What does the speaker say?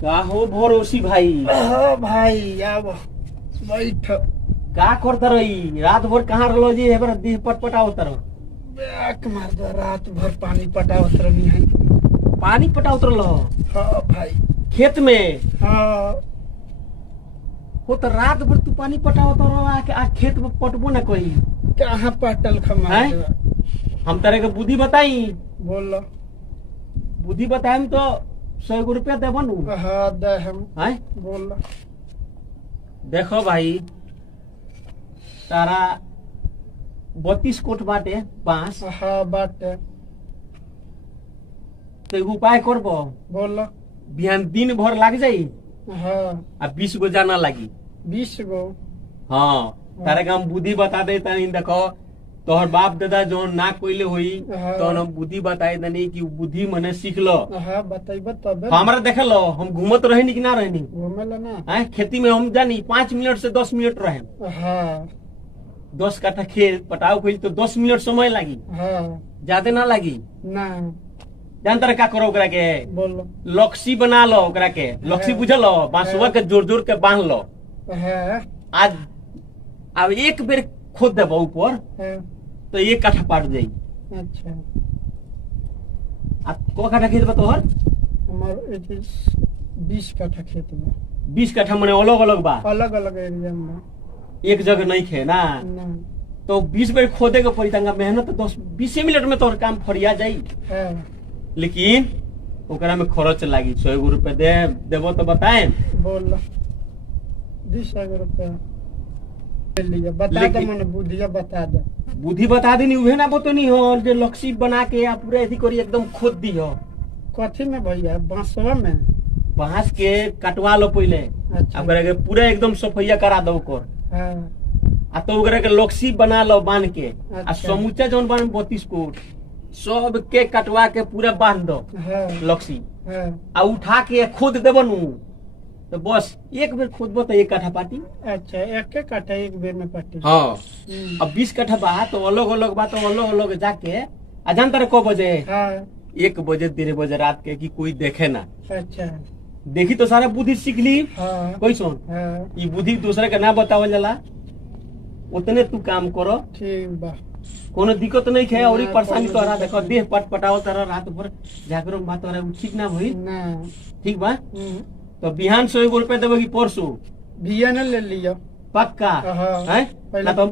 का हो भरोसी भाई। हाँ भाई अब बैठ। का करता रही रात भर कहाँ रहो जी है देह पटपटावत रहो। बैक मार दो, रात भर पानी पटावत रही है। पानी पटावत रहो। हाँ भाई। खेत में हाँ हो तो रात भर तू पानी पटावत रहो आ खेत में पटबो न कोई। कहाँ पटल खमा हैं? हम तरह के बुद्धि बताई। बोलो। बुद्धि बताएम तो 100 रुपया देबो नु। हाँ दे हम। हैं? बोलो। देखो भाई तारा 32 कोट बाटे बांस। हाँ बाटे। तो एगो उपाय करबो। बोलो। बिहान दिन भर लाग जाई हाँ आ 20 गो जाना लगी। 20 गो। हाँ तारे का हम बुद्धि बता दे तनी देखो तोहर बाप दादा जो ना कोइले हुई हाँ। तो हम बुद्धि बताए तनी कि बुद्धि मने सीख लो। हाँ बताइब तबे। हमरा देख लो हम घूमत रहनी कि ना रहनी। घूमेला ना। हैं? खेती में हम जानी 5 मिनट से 10 मिनट रहे। हाँ 10 कट्ठा खेत पटाव कोई तो 10 मिनट समय लगी, हाँ ज्यादा ना लगी। ना। जानता का करो ओकरा के बोलो। लक्सी बना लो। ओकरा के लक्सी बुझल लो, बांसुआ के जोर जोर के बांध लो। हाँ आज अब एक बेर खोद देबो ऊपर हाँ। तो 1 कट्ठा पाट जाई। अच्छा आ को कट्ठा खेत बा तोहर? हमार 20 कट्ठा खेत में। 20 कट्ठा मने अलग अलग बा, अलग अलग एरिया में। एक जगह नहीं खे ना। ना। तो 20 बेर खोदे के पड़ी तंगा मेहनत 10-20 मिनट में तोहर काम फरिया जाई। हाँ लेकिन ओकरा में खर्च लागी 100 रुपया देबो तो बताए। बोलो। 20 रुपया ले लिया। बता दे लेकिन- मने बुद्धिया बता दे। बुद्धि बता देनी उहे ना बतनी हो जे लक्सी बना के आ पूरा एथी करी एकदम खोद दी हो। कथी में भैया? बांसवा में। बांस के कटवा लो पहले। अच्छा। ओकरा के पूरा एकदम सफैया करा दो ओकर। हाँ आ तो ओकरा के लक्सी बना लो बांध के। आ अच्छा। समूचा जौन बन 32 कोट सब के कटवा के पूरा बांध दो हाँ लक्सी। हाँ। आ उठा के खोद देबो नु तो बस एक बेर खोदबो तो 1 कट्ठा पाटी। अच्छा एक कट्ठा एक बेर में पट्टी। हाँ अब 20 कट्ठा बा तो अलग अलग बा तो अलग अलग जाके आ जानता रहे को बजे हाँ 1 बजे 1:30 बजे रात के कि कोई देखे ना। अच्छा। देखी तो सारा बुद्धि सीख ली। हाँ कोई सुन हाँ ये बुद्धि दूसरे के ना बतावल जाला। उतने तू काम करो, ठीक बा। कोनो दिक्कत नहीं है। और ना, परेशानी कोनो तोरा दिक्कत देखो नहीं। देह पटपटाओ तारा रात भर जागरण बात तोरा ठीक ना होई। ना। ठीक बा तो बिहान 100 रुपया देबो कि परसों? बिया न ले लियो। पक्का हाँ। है पहले- ना तो हम